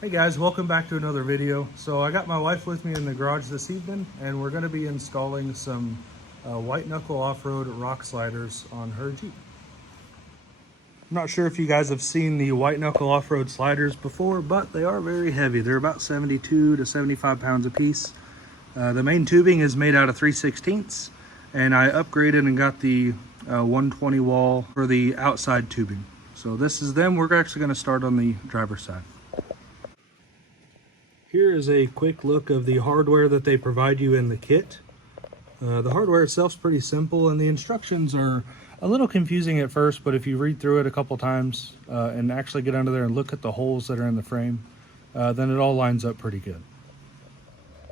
Hey guys, welcome back to another video. So I got my wife with me in the garage this evening and we're going to be installing some White Knuckle Offroad rock sliders on her Jeep. I'm not sure if you guys have seen the White Knuckle Offroad sliders before, but they are very heavy. They're about 72 to 75 pounds a piece. The main tubing is made out of 3/16 and I upgraded and got the 120 wall for the outside tubing. So this is them. We're actually going to start on the driver's side. Here is a quick look of the hardware that they provide you in the kit. The hardware itself is pretty simple and the instructions are a little confusing at first, but if you read through it a couple times and actually get under there and look at the holes that are in the frame, then it all lines up pretty good.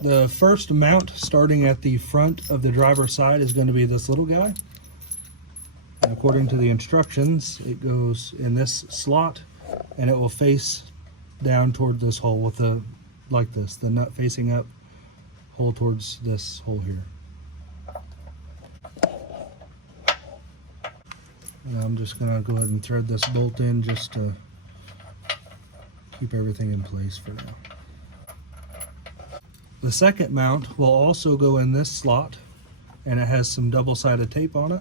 The first mount starting at the front of the driver's side is going to be this little guy. And according to the instructions, it goes in this slot and it will face down toward this hole with the like this, the nut facing up, hole towards this hole here. And I'm just gonna go ahead and thread this bolt in just to keep everything in place for now. The second mount will also go in this slot and it has some double-sided tape on it,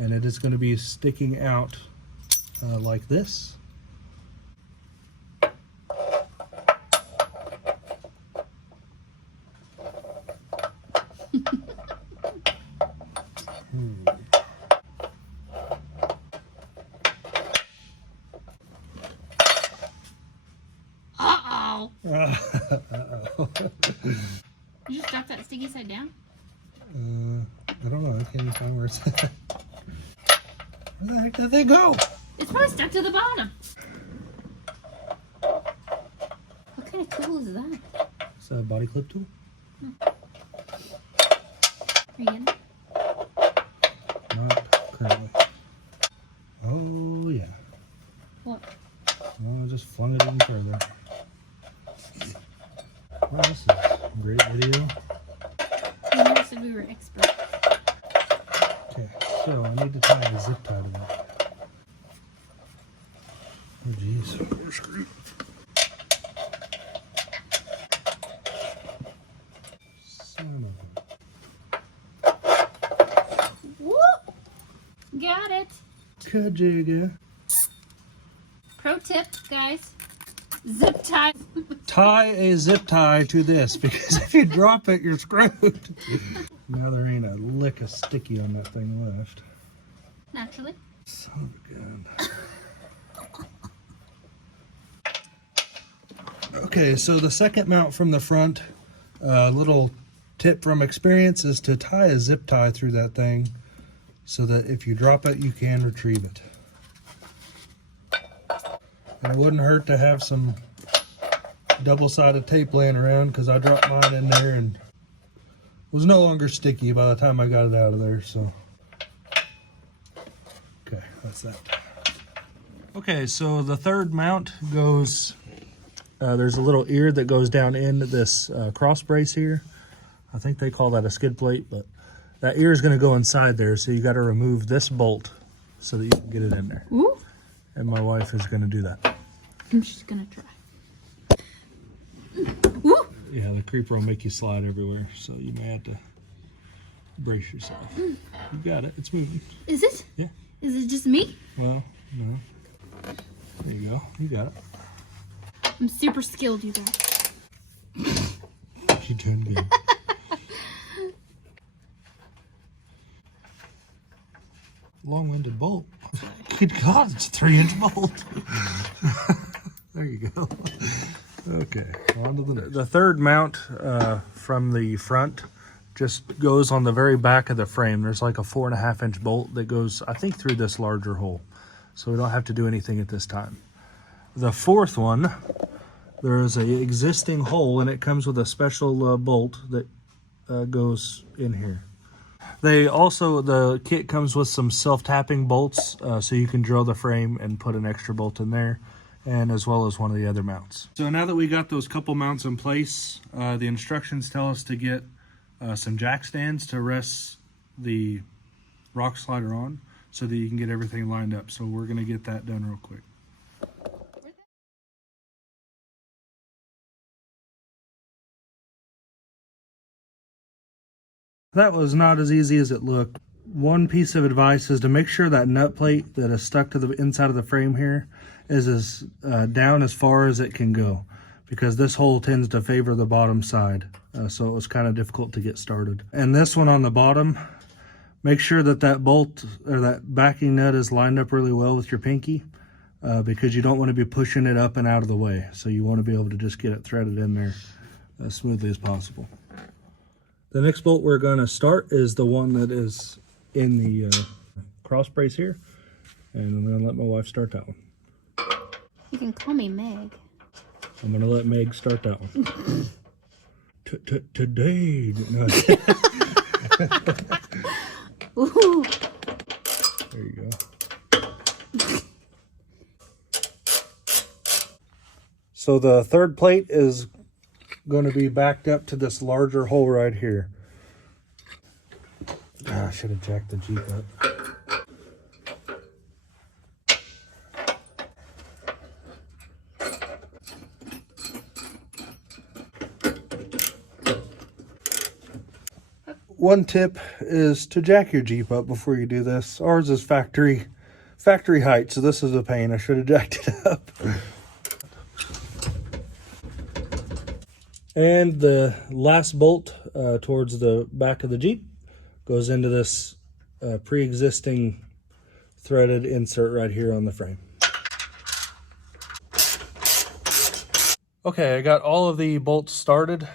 and it is going to be sticking out like this. Uh-oh. Uh-oh. You just stuck that sticky side down? I don't know. I can't even find where it's at. Where the heck did they go? It's probably stuck to the bottom. What kind of tool is that? It's a body clip tool. Are you in? Not currently. Oh, yeah. What? Oh, I just flung it in further. Well, this is a great video. You never said we were experts. Okay, so I need to tie a zip tie to that. Oh, jeez. We're screwed. Son of a... Whoop! Got it. Kajigga. Pro tip, guys. Zip tie. Tie a zip tie to this, because if you drop it, you're screwed. Now there ain't a lick of sticky on that thing left. Naturally. Son of a gun. Okay, so the second mount from the front, little tip from experience is to tie a zip tie through that thing so that if you drop it, you can retrieve it. And it wouldn't hurt to have some double-sided tape laying around, because I dropped mine in there and it was no longer sticky by the time I got it out of there. So okay, that's that. Okay, so the third mount goes, there's a little ear that goes down into this cross brace here. I think they call that a skid plate, but that ear is going to go inside there, so you got to remove this bolt so that you can get it in there. Ooh. And my wife is going to do that. I'm just gonna try. Ooh. Yeah, the creeper will make you slide everywhere, so you may have to brace yourself. You got it. It's moving. Is it? Yeah. Is it just me? Well, no. There you go. You got it. I'm super skilled, you guys. You're doing good. Long-winded bolt. Good God, it's a 3-inch bolt. There you go. Okay, on to the next. The third mount from the front just goes on the very back of the frame. There's like a 4.5-inch bolt that goes, I think, through this larger hole. So we don't have to do anything at this time. The fourth one, there is an existing hole and it comes with a special bolt that goes in here. They also, the kit comes with some self-tapping bolts, so you can drill the frame and put an extra bolt in there, and as well as one of the other mounts. So now that we got those couple mounts in place, the instructions tell us to get some jack stands to rest the rock slider on so that you can get everything lined up. So we're going to get that done real quick. That was not as easy as it looked. One piece of advice is to make sure that nut plate that is stuck to the inside of the frame here is as down as far as it can go, because this hole tends to favor the bottom side. So it was kind of difficult to get started. And this one on the bottom, make sure that that bolt or that backing nut is lined up really well with your pinky, because you don't want to be pushing it up and out of the way. So you want to be able to just get it threaded in there as smoothly as possible. The next bolt we're going to start is the one that is in the cross brace here, and I'm going to let my wife start that one. You can call me Meg. I'm going to let Meg start that one. Today. No. Ooh. There you go. So the third plate is going to be backed up to this larger hole right here. Ah, I should have jacked the Jeep up. One tip is to jack your Jeep up before you do this. Ours is factory height, so this is a pain. I should have jacked it up. And the last bolt towards the back of the Jeep goes into this pre-existing threaded insert right here on the frame. Okay, I got all of the bolts started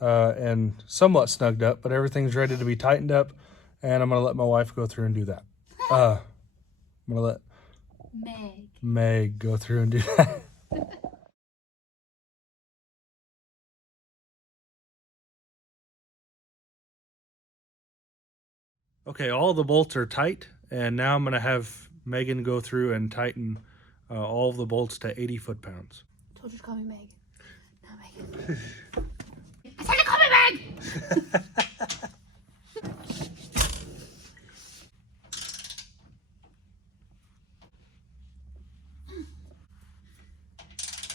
and somewhat snugged up, but everything's ready to be tightened up, and I'm going to let my wife go through and do that. I'm going to let Meg go through and do that. Okay, all the bolts are tight, and now I'm going to have Megan go through and tighten all of the bolts to 80 foot-pounds. I told you to call me Meg. Not Megan. I said to call me Meg!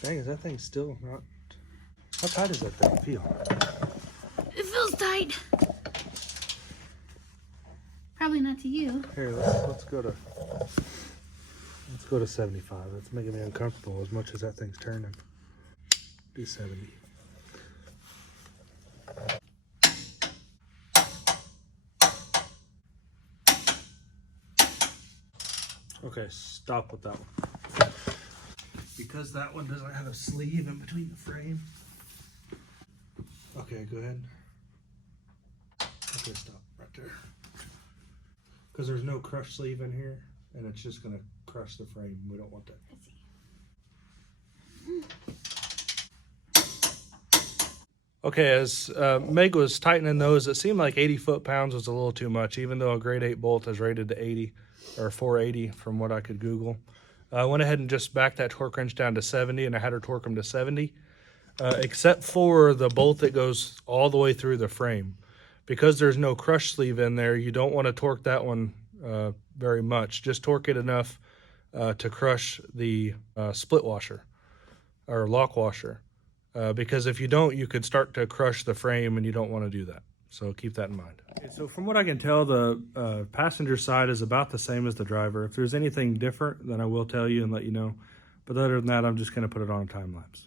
Dang, is that thing still not... How tight is that thing feel? It feels tight. Probably not to you. Here, let's go to 75. That's making me uncomfortable as much as that thing's turning. Do 70. Okay, stop with that one. Because that one doesn't have a sleeve in between the frame. Okay, go ahead. Okay, stop right there. Because there's no crush sleeve in here, and it's just going to crush the frame. We don't want that. Okay, as Meg was tightening those, it seemed like 80 foot-pounds was a little too much, even though a grade 8 bolt is rated to 80, or 480 from what I could Google. I went ahead and just backed that torque wrench down to 70, and I had her torque them to 70, except for the bolt that goes all the way through the frame. Because there's no crush sleeve in there, you don't want to torque that one very much. Just torque it enough to crush the split washer or lock washer. Because if you don't, you could start to crush the frame, and you don't want to do that. So keep that in mind. Okay, so from what I can tell, the passenger side is about the same as the driver. If there's anything different, then I will tell you and let you know. But other than that, I'm just going to put it on a time lapse.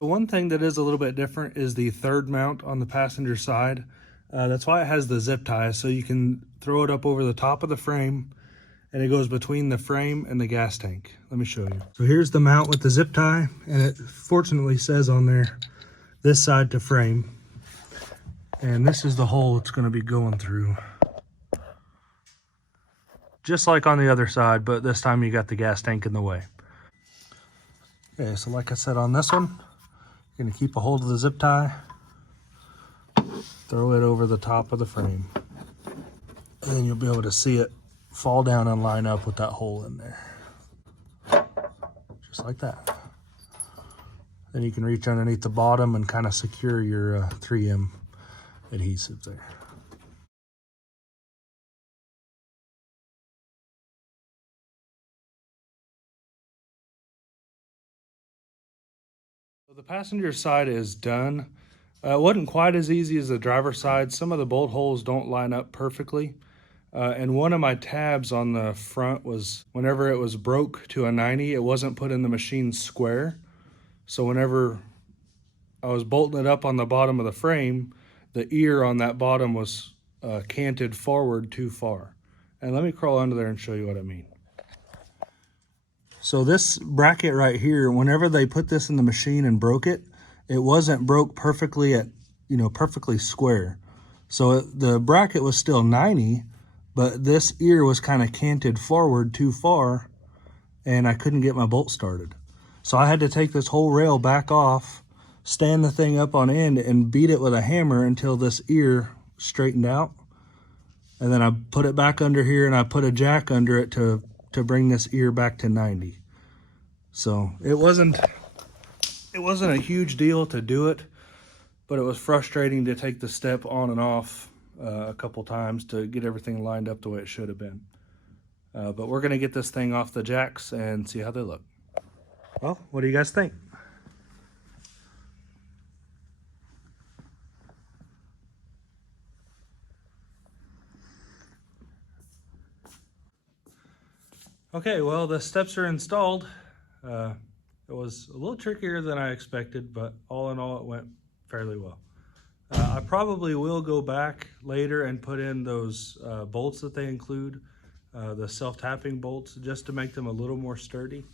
The one thing that is a little bit different is the third mount on the passenger side. That's why it has the zip tie, so you can throw it up over the top of the frame, and it goes between the frame and the gas tank. Let me show you. So here's the mount with the zip tie, and it fortunately says on there, this side to frame. And this is the hole it's going to be going through. Just like on the other side, but this time you got the gas tank in the way. Okay, so like I said on this one, you're going to keep a hold of the zip tie, throw it over the top of the frame, and then you'll be able to see it fall down and line up with that hole in there. Just like that. Then you can reach underneath the bottom and kind of secure your 3M adhesive there. The passenger side is done. It wasn't quite as easy as the driver's side. Some of the bolt holes don't line up perfectly. And one of my tabs on the front was, whenever it was broke to a 90, it wasn't put in the machine square. So whenever I was bolting it up on the bottom of the frame, the ear on that bottom was canted forward too far. And let me crawl under there and show you what I mean. So this bracket right here, whenever they put this in the machine and broke it, it wasn't broke perfectly at, perfectly square. So the bracket was still 90, but this ear was kind of canted forward too far, and I couldn't get my bolt started. So I had to take this whole rail back off, stand the thing up on end, and beat it with a hammer until this ear straightened out. And then I put it back under here, and I put a jack under it to bring this ear back to 90. So it wasn't a huge deal to do it, but it was frustrating to take the step on and off a couple times to get everything lined up the way it should have been. But we're gonna get this thing off the jacks and see how they look. Well, what do you guys think? Okay, well, the steps are installed. It was a little trickier than I expected, but all in all, it went fairly well. I probably will go back later and put in those bolts that they include, the self-tapping bolts, just to make them a little more sturdy.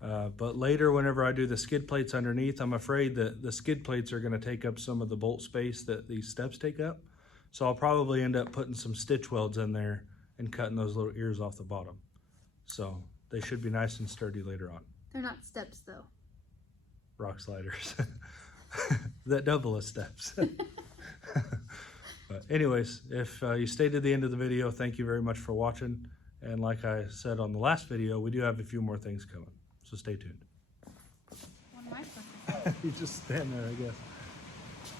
But later, whenever I do the skid plates underneath, I'm afraid that the skid plates are gonna take up some of the bolt space that these steps take up. So I'll probably end up putting some stitch welds in there and cutting those little ears off the bottom. So they should be nice and sturdy later on. They're not steps though. Rock sliders that double as steps. But anyways, if you stayed to the end of the video, thank you very much for watching. And like I said on the last video, we do have a few more things coming, so stay tuned. One of my friends. You just stand there, I guess.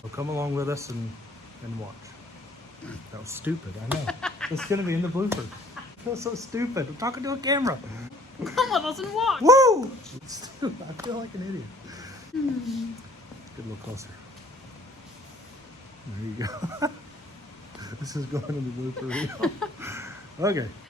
So come along with us and watch. That was stupid, I know. It's gonna be in the bloopers. I feel so stupid. I'm talking to a camera. Come with us and watch. Woo! I feel like an idiot. Get a little closer. There you go. This is going in the blooper reel. Okay.